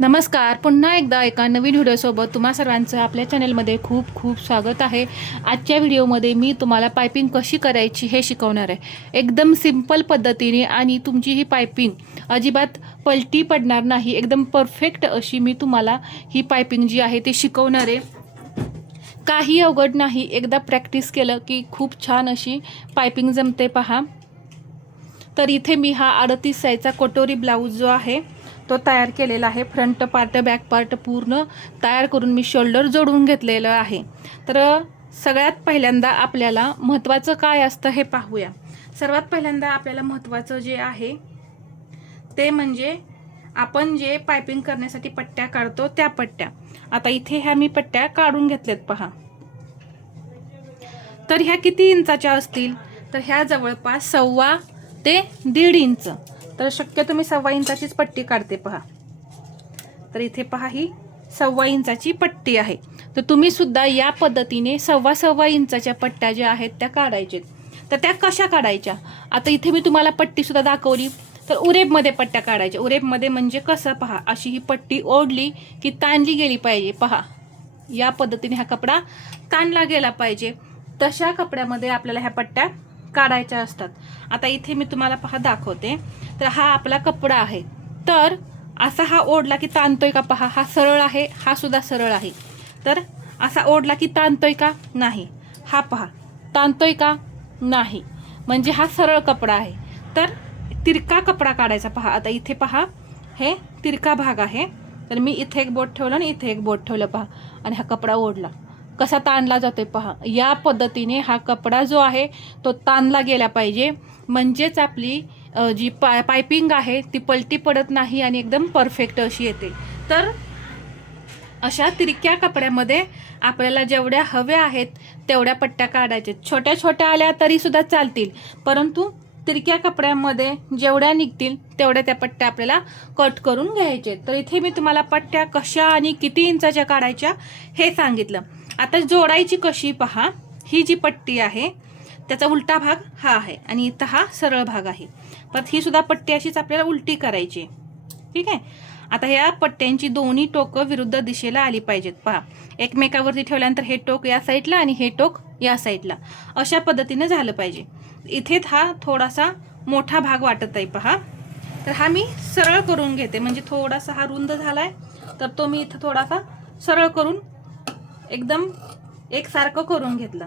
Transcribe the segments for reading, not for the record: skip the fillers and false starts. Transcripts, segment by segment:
नमस्कार. पुन्हा एकदा एका नवीन व्हिडिओसोबत तुम्हा सर्वांचं आपल्या चॅनलमध्ये खूप खूप स्वागत आहे. आजच्या व्हिडिओमध्ये मी तुम्हाला पायपिंग कशी करायची हे शिकवणार आहे. एकदम सिंपल पद्धतीने आणि तुमची ही पायपिंग अजिबात पलटी पडणार नाही. एकदम परफेक्ट अशी मी तुम्हाला ही पायपिंग जी आहे ते शिकवणार आहे. काही अवघड नाही. एकदा प्रॅक्टिस केलं की खूप छान अशी पायपिंग जमते पहा. तर इथे मी हा 38 साईजचा कटोरी ब्लाऊज जो आहे तो तयार केलेला आहे. फ्रंट पार्ट बॅक पार्ट पूर्ण तयार करून मी शोल्डर जोडून घेतलेलं आहे. तर सगळ्यात पहिल्यांदा आपल्याला महत्त्वाचं काय असतं हे पाहूया. सर्वात पहिल्यांदा आपल्याला महत्त्वाचं जे आहे ते म्हणजे आपण जे पायपिंग करण्यासाठी पट्ट्या काढतो त्या पट्ट्या. आता इथे ह्या मी पट्ट्या काढून घेतल्यात पहा. तर ह्या किती इंचाच्या असतील तर ह्या जवळपास 1.25 ते 1.5 इंच. तर शक्यतो मी 1.25 इंचाचीच पट्टी काढते पहा. तर इथे पहा ही 1.25 इंचाची पट्टी आहे. तर तुम्ही सुद्धा या पद्धतीने 1.25 इंचाच्या पट्ट्या ज्या आहेत त्या काढायच्या. तर त्या कशा काढायच्या आता इथे मी तुम्हाला पट्टी सुद्धा दाखवली. तर उरेबमध्ये पट्ट्या काढायच्या. उरेबमध्ये म्हणजे कसं पहा, अशी ही पट्टी ओढली की ताणली गेली पाहिजे पहा. या पद्धतीने हा कपडा ताणला गेला पाहिजे. तशा कपड्यामध्ये आपल्याला ह्या पट्ट्या काढायच्या असतात. आता इथे मी तुम्हाला पहा दाखवते. तर हा आपला कपडा आहे. तर असा हा ओढला की ताणतोय का पहा. हा सरळ आहे, हा सुद्धा सरळ आहे. तर असा ओढला की ताणतोय का नाही. हा पहा ताणतोय का नाही. म्हणजे हा सरळ कपडा आहे. तर तिरका कपडा काढायचा पहा. आता इथे पहा हे तिरका भाग आहे. तर मी इथे एक बोट ठेवलं आणि इथे एक बोट ठेवलं पहा. आणि हा कपडा ओढला कसा ताणला जातोय पहा. या पद्धतीने हा कपडा जो आहे तो ताणला गेला पाहिजे. म्हणजेच आपली जी पायपिंग आहे ती पलटी पडत नाही आणि एकदम परफेक्ट अशी येते. तर अशा तिरक्या कपड्यामध्ये आपल्याला जेवढ्या हव्या आहेत तेवढ्या पट्ट्या काढायच्या. छोट्या छोट्या आल्या तरी सुद्धा चालतील, परंतु तिरक्या कपड्यामध्ये जेवढ्या निघतील तेवढ्या त्या पट्ट्या आपल्याला कट करून घ्यायचे. तर इथे मी तुम्हाला पट्ट्या कशा आणि किती इंचाच्या काढायच्या हे सांगितलं. आता जोडायची कशी पहा. ही जी पट्टी आहे त्याचा उलटा भाग हा आहे आणि इथं हा सरळ भाग आहे. परत ही सुद्धा पट्टी अशीच आपल्याला उलटी करायची. ठीक आहे. आता ह्या पट्ट्यांची दोन्ही टोकं विरुद्ध दिशेला आली पाहिजेत पहा. एकमेकावरती ठेवल्यानंतर हे टोक या साईडला आणि हे टोक या साईडला अशा पद्धतीने झालं पाहिजे. इथे हा थोडासा मोठा भाग वाटत आहे पहा. तर हा मी सरळ करून घेते. म्हणजे थोडासा हा रुंद झालाय तर तो मी इथं थोडासा सरळ करून एकदम एकसारखं करून घेतलं.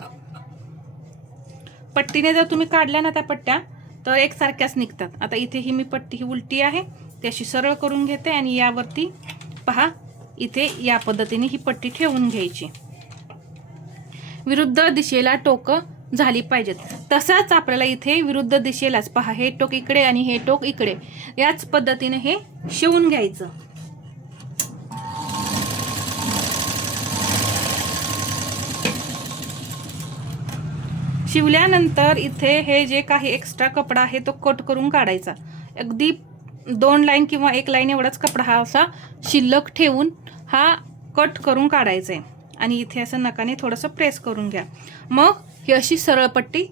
पट्टीने जर तुम्ही काढल्या ना त्या पट्ट्या तर एकसारख्याच निघतात. आता इथे ही मी पट्टी ही उलटी आहे ती अशी सरळ करून घेते आणि यावरती पहा इथे या पद्धतीने ही पट्टी ठेवून घ्यायची. विरुद्ध दिशेला टोकं झाली पाहिजेत. तसाच आपल्याला इथे विरुद्ध दिशेलाच पहा हे टोक इकडे आणि हे टोक इकडे याच पद्धतीने हे शिवून घ्यायचं. शिवल्यानंतर इथे हे जे काही एक्स्ट्रा कपडा आहे तो कट करून काढायचा. अगदी 2 लाईन किंवा 1 लाईन एवढाच कपडा हा असा शिल्लक ठेवून हा कट करून काढायचा आहे. आणि इथे असं नकाने थोडंसं प्रेस करून घ्या. मग ही अशी सरळ पट्टी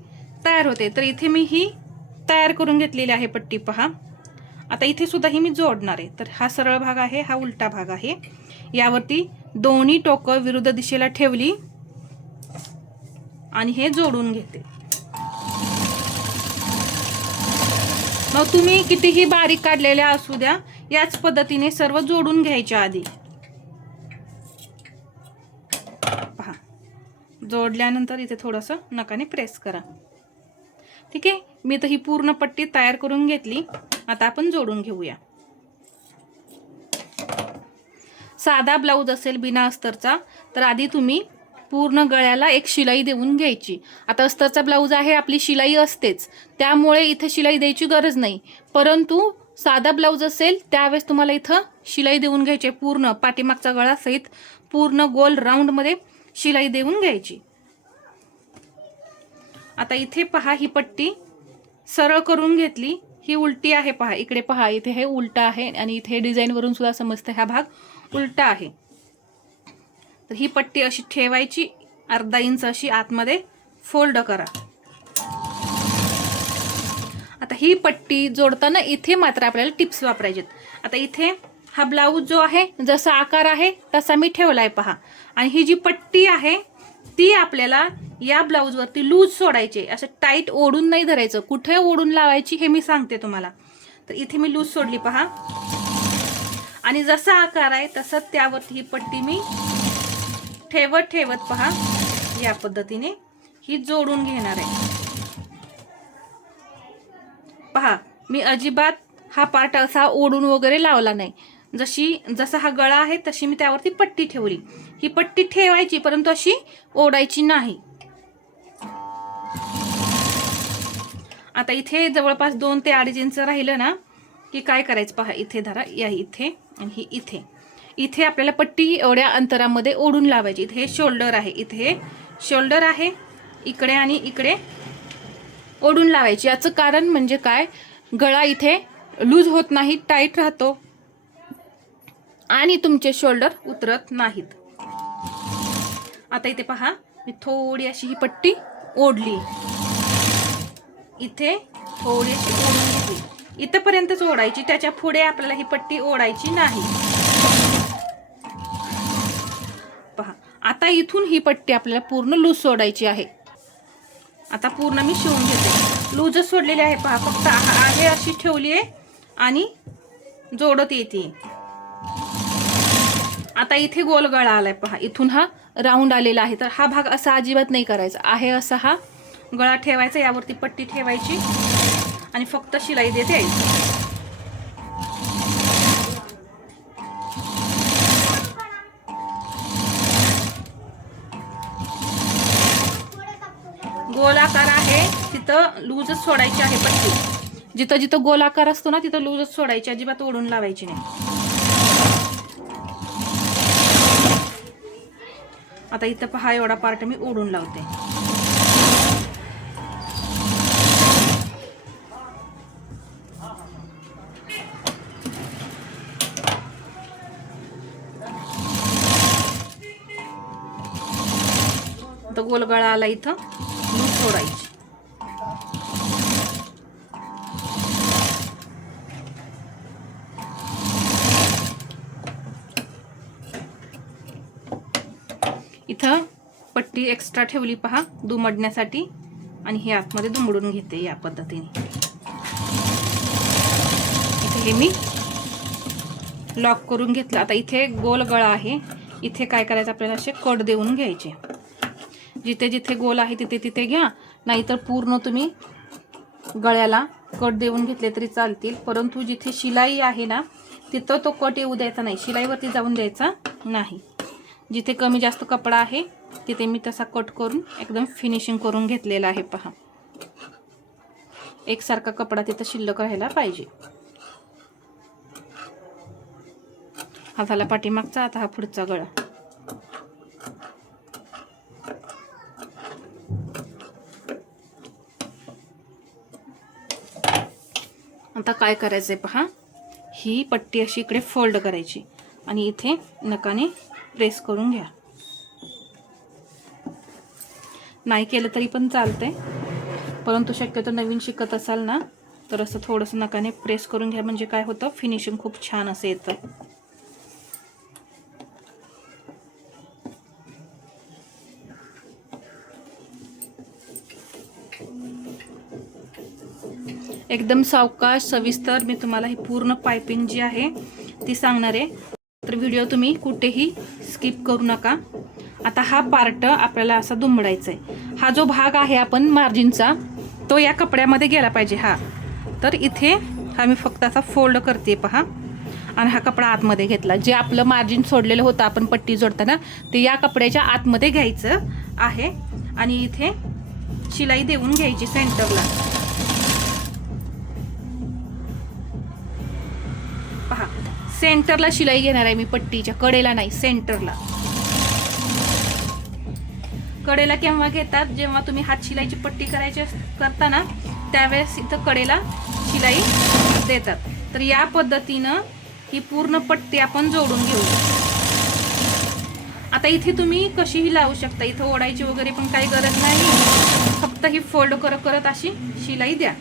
तयार होते. तर इथे मी ही तयार करून घेतलेली आहे पट्टी पहा. आता इथे सुद्धा ही मी जोडणार आहे. तर हा सरळ भाग आहे, हा उलटा भाग आहे. यावरती दोन्ही टोकं विरुद्ध दिशेला ठेवली आणि हे जोडून घेते. मग तुम्ही कितीही बारीक काढलेल्या असू द्या याच पद्धतीने सर्व जोडून घ्यायच्या आधी पहा. जोडल्यानंतर इथे थोडंसं नकाने प्रेस करा. ठीक आहे. मी तर ही पूर्ण पट्टी तयार करून घेतली. आता आपण जोडून घेऊया. साधा ब्लाऊज असेल बिना अस्तरचा तर आधी तुम्ही पूर्ण गळ्याला एक शिलाई देऊन घ्यायची. आता अस्तरचा ब्लाऊज आहे आपली शिलाई असतेच त्यामुळे इथे शिलाई द्यायची गरज नाही. परंतु साधा ब्लाऊज असेल त्यावेळेस तुम्हाला इथं शिलाई देऊन घ्यायची. पूर्ण पाठीमागचा गळा सहित पूर्ण गोल राऊंडमध्ये शिलाई देऊन घ्यायची. आता इथे पहा ही पट्टी सरळ करून घेतली. ही उलटी आहे पहा. इकडे पहा इथे हे उलटा आहे आणि इथे डिझाईनवरून सुद्धा समजतं हा भाग उलटा आहे. तर ही पट्टी अशी ठेवायची. अर्धा इंच अशी आतमध्ये फोल्ड करा. आता ही पट्टी जोडताना इथे मात्र आपल्याला टिप्स वापरायचे. आता इथे हा ब्लाऊज जो आहे जसा आकार आहे तसा मी ठेवलाय पहा. आणि ही जी पट्टी आहे ती आपल्याला या ब्लाऊजवरती लूज सोडायची, असं टाईट ओढून नाही धरायचं. कुठे ओढून लावायची हे मी सांगते तुम्हाला. तर इथे मी लूज सोडली पहा, आणि जसा आकार आहे तसं त्यावरती ही पट्टी मी ठेवत ठेवत पहा या पद्धतीने ही जोडून घेणार आहे. पहा मी अजिबात हा पार्ट असा ओढून वगैरे लावला नाही. जसा हा गळा आहे तशी मी त्यावरती पट्टी ठेवली. ही पट्टी ठेवायची परंतु अशी ओढायची नाही. आता इथे जवळपास 2 ते 2.5 इंच राहिलं ना की काय करायचं पहा, इथे धरा, या इथे आणि ही इथे. इथे आपल्याला पट्टी एवढ्या अंतरामध्ये ओढून लावायची. इथे शोल्डर आहे, इथे शोल्डर आहे, इकडे आणि इकडे ओढून लावायची. याचं कारण म्हणजे काय, गळा इथे लूज होत नाही, टाईट राहतो आणि तुमचे शोल्डर उतरत नाहीत. आता इथे पहा मी थोडी अशी ही पट्टी ओढली, इथे थोडी अशी ओढून घेतली. इथपर्यंतच ओढायची, त्याच्या पुढे आपल्याला ही पट्टी ओढायची नाही. पहा आता इथून ही पट्टी आपल्याला पूर्ण लूज सोडायची आहे. आता पूर्ण मी शिवून घेते. लूजच सोडलेली आहे पहा, फक्त आहे अशी ठेवली आहे आणि जोडत येते. आता इथे गोल गळा आलाय पहा, इथून हा राऊंड आलेला आहे. तर हा भाग असा अजिबात नाही करायचा आहे, असा हा गळा ठेवायचा, यावरती पट्टी ठेवायची आणि फक्त शिलाई देत यायची. गोल आकार आहे तिथं लूजच सोडायची आहे पट्टी. जिथं जिथं गोल आकार असतो ना तिथं लूजच सोडायची, अजिबात ओढून लावायची नाही. आता इथं पहा एवढा पार्ट मी ओढून लावते. आता गोल गळा आला, इथं लूज सोडायची. इथं पट्टी एक्स्ट्रा ठेवली पहा दुमडण्यासाठी, आणि हे आतमध्ये दुमडून घेते या पद्धतीने. इथे हे मी लॉक करून घेतलं. आता इथे गोल गळा आहे, इथे काय करायचं आपल्याला, असे कट देऊन घ्यायचे. जिथे जिथे गोल आहे तिथे तिथे घ्या, नाहीतर पूर्ण तुम्ही गळ्याला कट देऊन घेतले तरी चालतील. परंतु जिथे शिलाई आहे ना तिथं तो कट येऊ द्यायचा नाही, शिलाईवरती जाऊन द्यायचा नाही. जिथे कमी जास्त कपडा आहे तिथे मी तसा कट करून एकदम फिनिशिंग करून घेतलेला आहे पहा. एकसारखा कपडा तिथं शिल्लक राहायला पाहिजे. हा झाला पाठीमागचा, आता हा पुढचा गळा. आता काय करायचंय पहा, ही पट्टी अशी इकडे फोल्ड करायची आणि इथे नकाने प्रेस करून घ्या. नाही केलं तरी पण चालतंय, परंतु शक्यतो नवीन शिकत असाल ना तर असं थोडंसं नकाने प्रेस करून घ्या, म्हणजे काय होतं, फिनिशिंग खूप छान असं येतं. एकदम सावकाश सविस्तर मी तुम्हाला ही पूर्ण पायपिंग जी आहे ती सांगणार आहे. तर व्हिडिओ तुम्ही कुठेही स्किप करू नका. आता हा पार्ट आपल्याला असा दुमडायचा आहे. हा जो भाग आहे आपण मार्जिनचा तो या कपड्यामध्ये गेला पाहिजे. हा तर इथे हा मी फक्त असा फोल्ड करते पहा, आणि हा कपडा आतमध्ये घेतला. जे आपलं मार्जिन सोडलेलं होतं आपण पट्टी जोडताना ते या कपड्याच्या आतमध्ये घ्यायचं आहे आणि इथे शिलाई देऊन घ्यायची सेंटरला. पहा सेंटरला शिलाई घेणार आहे मी, पट्टीच्या कडेला नाही, सेंटरला. कडेला केव्हा घेतात, जेव्हा तुम्ही हात शिलाईची पट्टी करता ना त्यावेळेस इथं कडेला शिलाई देतात. तर या पद्धतीनं ही पूर्ण पट्टी आपण जोडून घेऊ. आता इथे तुम्ही कशीही लावू शकता, इथं ओढायची वगैरे पण काही गरज नाही, फक्त ही फोल्ड करत करत अशी शिलाई द्या.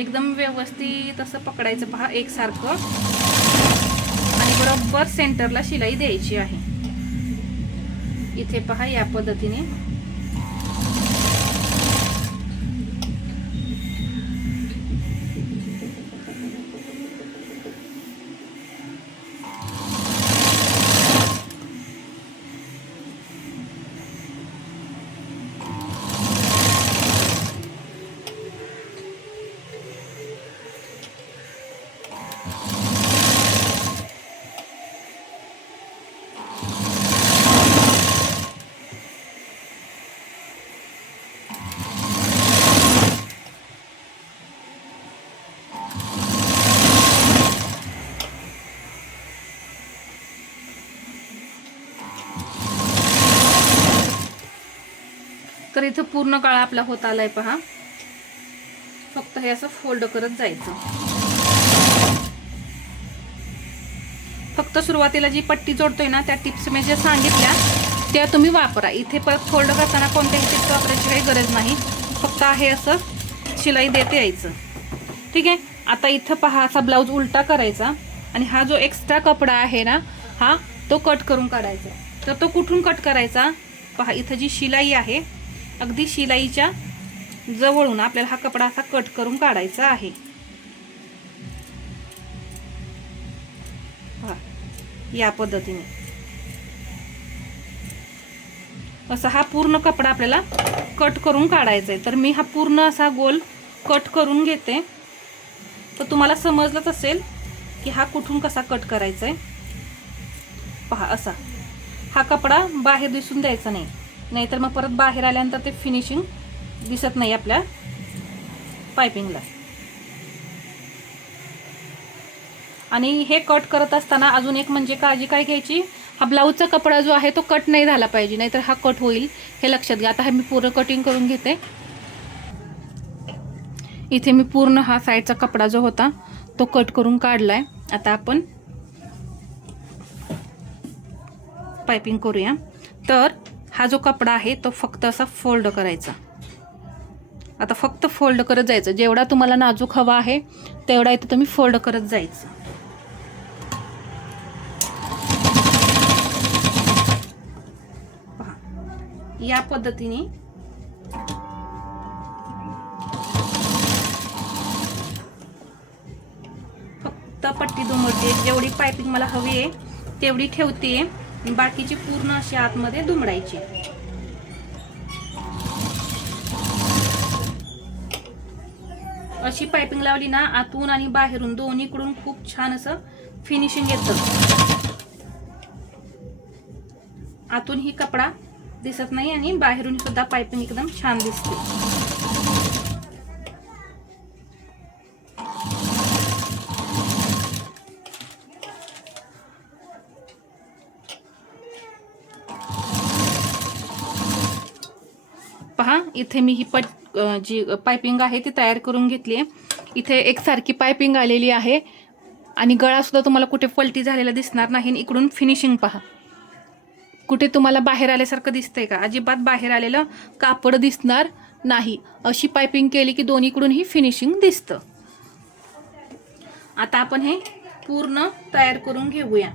एकदम व्यवस्थित असं पकडायचं पहा एकसारखं, आणि बरोबर सेंटरला शिलाई द्यायची आहे. इथे पहा या पद्धतीने. तर इथं पूर्ण गळा आपला होत आलाय पहा. फक्त हे असं फोल्ड करत जायचं. फक्त सुरुवातीला जी पट्टी जोडतोय ना त्या टिप्स मी जे सांगितल्या त्या तुम्ही वापरा. इथे परत फोल्ड करताना कोणत्याही टिप्स वापरायची काही गरज नाही. फक्त आहे असं शिलाई देते यायचं. ठीक आहे. आता इथं पहा असा ब्लाऊज उलटा करायचा आणि हा जो एक्स्ट्रा कपडा आहे ना हा तो कट करून काढायचा. तर तो कुठून कट करायचा पहा. इथं जी शिलाई आहे अगदी शिलाईच्या जवळून आपल्याला हा कपडा असा कट करून काढायचा आहे. या पद्धतीने असा हा पूर्ण कपडा आपल्याला कट करून काढायचा आहे. तर मी हा पूर्ण असा गोल कट करून घेते. तर तुम्हाला समजलंच असेल की हा कुठून कसा कट करायचा आहे. पहा असा हा कपडा बाहेर दिसून द्यायचा नाही, नाहीतर मग परत बाहेर आल्यानंतर ते फिनिशिंग दिसत नाही आपल्या पायपिंगला. आणि हे कट करत असताना अजून एक म्हणजे काळजी काय घ्यायची, हा ब्लाऊजचा कपडा जो आहे तो कट नाही झाला पाहिजे, नाहीतर हा कट होईल हे लक्षात घ्या. आता हे मी पूर्ण कटिंग करून घेते. इथे मी पूर्ण हा साईडचा कपडा जो होता तो कट करून काढलाय. आता आपण पायपिंग करूया. तर हा जो कपडा आहे तो फक्त असा फोल्ड करायचा. आता फक्त फोल्ड करत जायचं. जेवढा तुम्हाला नाजूक हवा आहे तेवढा इथे तुम्ही फोल्ड करत जायचं. पहा या पद्धतीने फक्त पट्टी दुमडते. जेवढी पायपिंग मला हवी आहे तेवढी ठेवते, बाकीची पूर्ण अशी आतमध्ये दुमडायची. अशी पायपिंग लावली ना आतून आणि बाहेरून दोन्हीकडून खूप छान असं फिनिशिंग येतं. आतून ही कपडा दिसत नाही आणि बाहेरून सुद्धा पायपिंग एकदम छान दिसते. पहा इथे मी ही जी पायपिंग आहे ती तयार करून घेतली आहे. इथे एकसारखी पायपिंग आलेली आहे आणि गळा सुद्धा तुम्हाला कुठे पलटी झालेला दिसणार नाही. इकडून फिनिशिंग पहा, कुठे तुम्हाला बाहेर आल्यासारखं दिसतंय का? अजिबात बाहेर आलेलं कापड दिसणार नाही. अशी पायपिंग केली की दोन्हीकडून ही फिनिशिंग दिसतं. आता आपण हे पूर्ण तयार करून घेऊया.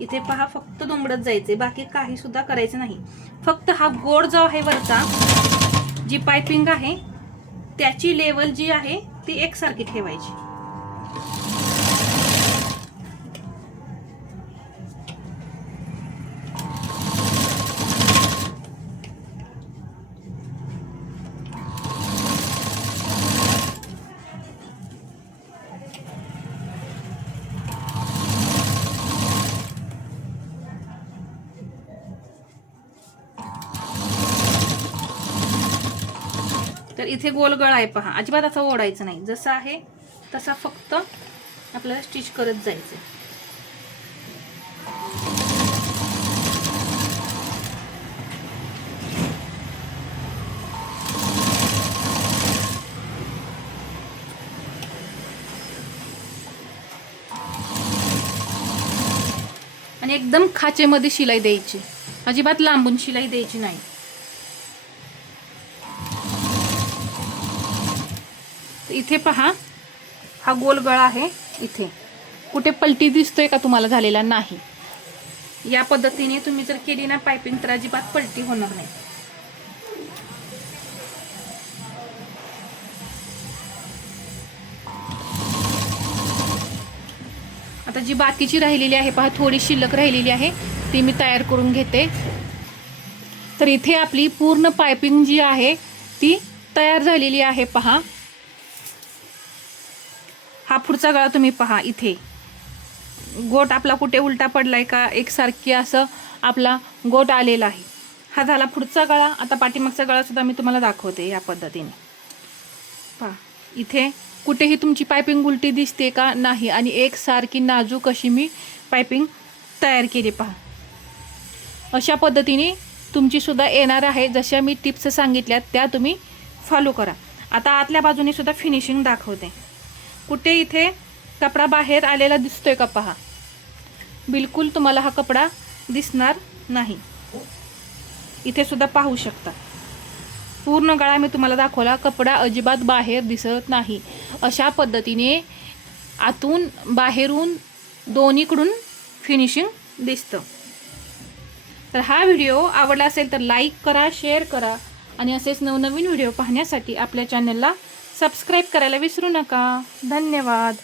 इथे पहा फक्त दुमडत जायचे, बाकी काही सुद्धा करायचं नाही. फक्त हा गोड जो आहे वरचा जी पायपिंग आहे त्याची लेवल जी आहे ती एकसारखी ठेवायची. तर इथे गोल गळा आहे पहा, अजिबात असं ओढायचं नाही. जसं आहे तसा फक्त आपल्याला स्टिच करत जायचं. आणि एकदम खाचेमध्ये शिलाई द्यायची, अजिबात लांबून शिलाई द्यायची नाही. इथे पहा, हा गोल गळा आहे. इथे कुठे पलटी दिसतोय का तुम्हाला झालेला? नाही. या पद्धतीने तुम्ही जर केली ना पायपिंग तर अजिबात पलटी होणार नाही. आता जी बाकीची राहिलेली आहे पहा, थोडी शिल्लक राहिलेली आहे ती मी तयार करून घेते. तर इथे आपली पूर्ण पायपिंग जी आहे ती तयार झालेली आहे पहा. हा पुढचा गळा तुम्ही पहा, इथे गोट आपला कुठे उलटा पडलाय का, एकसारखी असं आपला गोट आलेला आहे. हा झाला पुढचा गळा. आता पाठीमागचा गळा सुद्धा मी तुम्हाला दाखवते या पद्धतीने. पहा, इथे कुठेही तुमची पायपिंग उलटी दिसते का? नाही. आणि एकसारखी नाजूक अशी मी पायपिंग तयार केली पहा. अशा पद्धतीने तुमची सुद्धा येणार आहे. जशा मी टिप्स सांगितल्यात त्या तुम्ही फॉलो करा. आता आतल्या बाजूने सुद्धा फिनिशिंग दाखवते. कुठे इथे कपडा बाहेर आलेला दिसतोय का पहा. बिलकुल तुम्हाला हा कपडा दिसणार नाही. इथे सुद्धा पाहू शकता. पूर्ण गळा मी तुम्हाला दाखवला, कपडा अजिबात बाहेर दिसत नाही. अशा पद्धतीने आतून बाहेरून दोन्हीकडून फिनिशिंग दिसतं. तर हा व्हिडिओ आवडला असेल तर लाईक करा, शेअर करा आणि असेच नवनवीन व्हिडिओ पाहण्यासाठी आपल्या चॅनलला सबस्क्राईब करायला विसरू नका. धन्यवाद.